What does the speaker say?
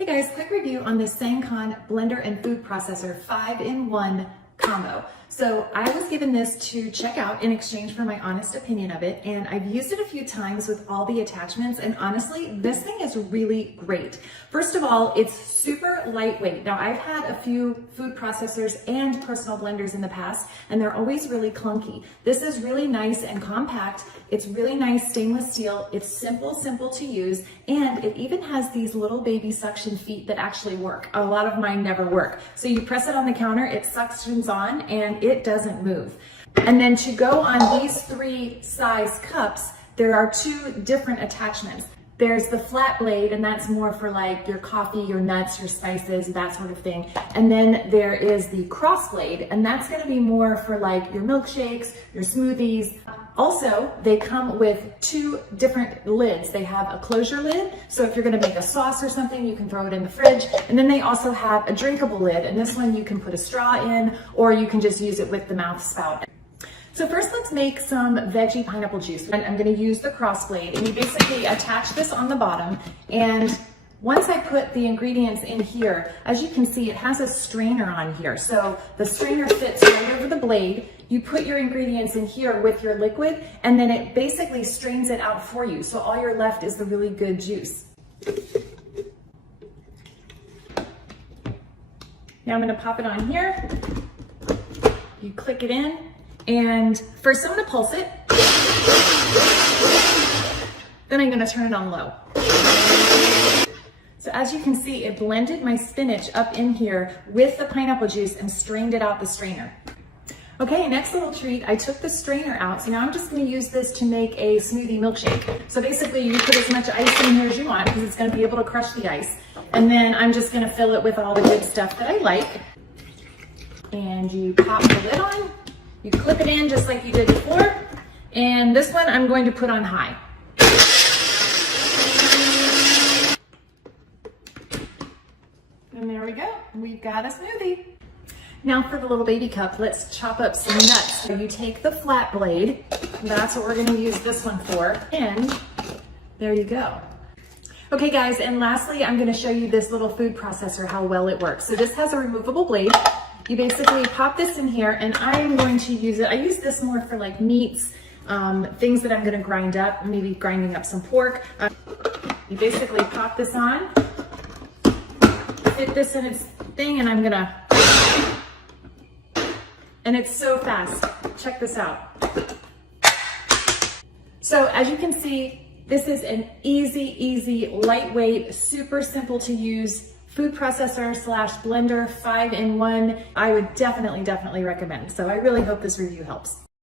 Hey guys, quick review on this Sangcon blender and food processor 5-in-1 combo. So I was given this to check out in exchange for my honest opinion of it, and I've used it a few times with all the attachments, and honestly, this thing is really great. First of all, it's super lightweight. Now, I've had a few food processors and personal blenders in the past, and they're always really clunky. This is really nice and compact. It's really nice stainless steel. It's simple to use, and it even has these little baby suction feet that actually work. A lot of mine never work. So you press it on the counter, it suctions on, and it doesn't move. And then to go on these 3 size cups, there are 2 different attachments. There's the flat blade, and that's more for like your coffee, your nuts, your spices, that sort of thing. And then there is the cross blade, and that's gonna be more for like your milkshakes, your smoothies. Also, they come with 2 different lids. They have a closure lid, so if you're gonna make a sauce or something, you can throw it in the fridge. And then they also have a drinkable lid, and this one you can put a straw in, or you can just use it with the mouth spout. So first, let's make some veggie pineapple juice. And I'm gonna use the cross blade, and you basically attach this on the bottom. And once I put the ingredients in here, as you can see, it has a strainer on here. So the strainer fits right over the blade. You put your ingredients in here with your liquid, and then it basically strains it out for you. So all you're left is the really good juice. Now I'm gonna pop it on here. You click it in. And first I'm gonna pulse it, then I'm gonna turn it on low. So as you can see, it blended my spinach up in here with the pineapple juice and strained it out the strainer. Okay, next little treat, I took the strainer out, so now I'm just gonna use this to make a smoothie milkshake. So basically you put as much ice in here as you want because it's gonna be able to crush the ice. And then I'm just gonna fill it with all the good stuff that I like. And you pop the lid on. You clip it in just like you did before, and this one I'm going to put on high. And there we go, we've got a smoothie. Now for the little baby cup, let's chop up some nuts. So you take the flat blade, that's what we're gonna use this one for, and there you go. Okay guys, and lastly, I'm gonna show you this little food processor, how well it works. So this has a removable blade. You basically pop this in here, and I am going to use it. I use this more for like meats, things that I'm gonna grind up, maybe grinding up some pork. You basically pop this on, fit this in its thing, and I'm gonna, and it's so fast. Check this out. So as you can see, this is an easy, lightweight, super simple to use food processor / blender 5-in-1. I would definitely recommend. So I really hope this review helps.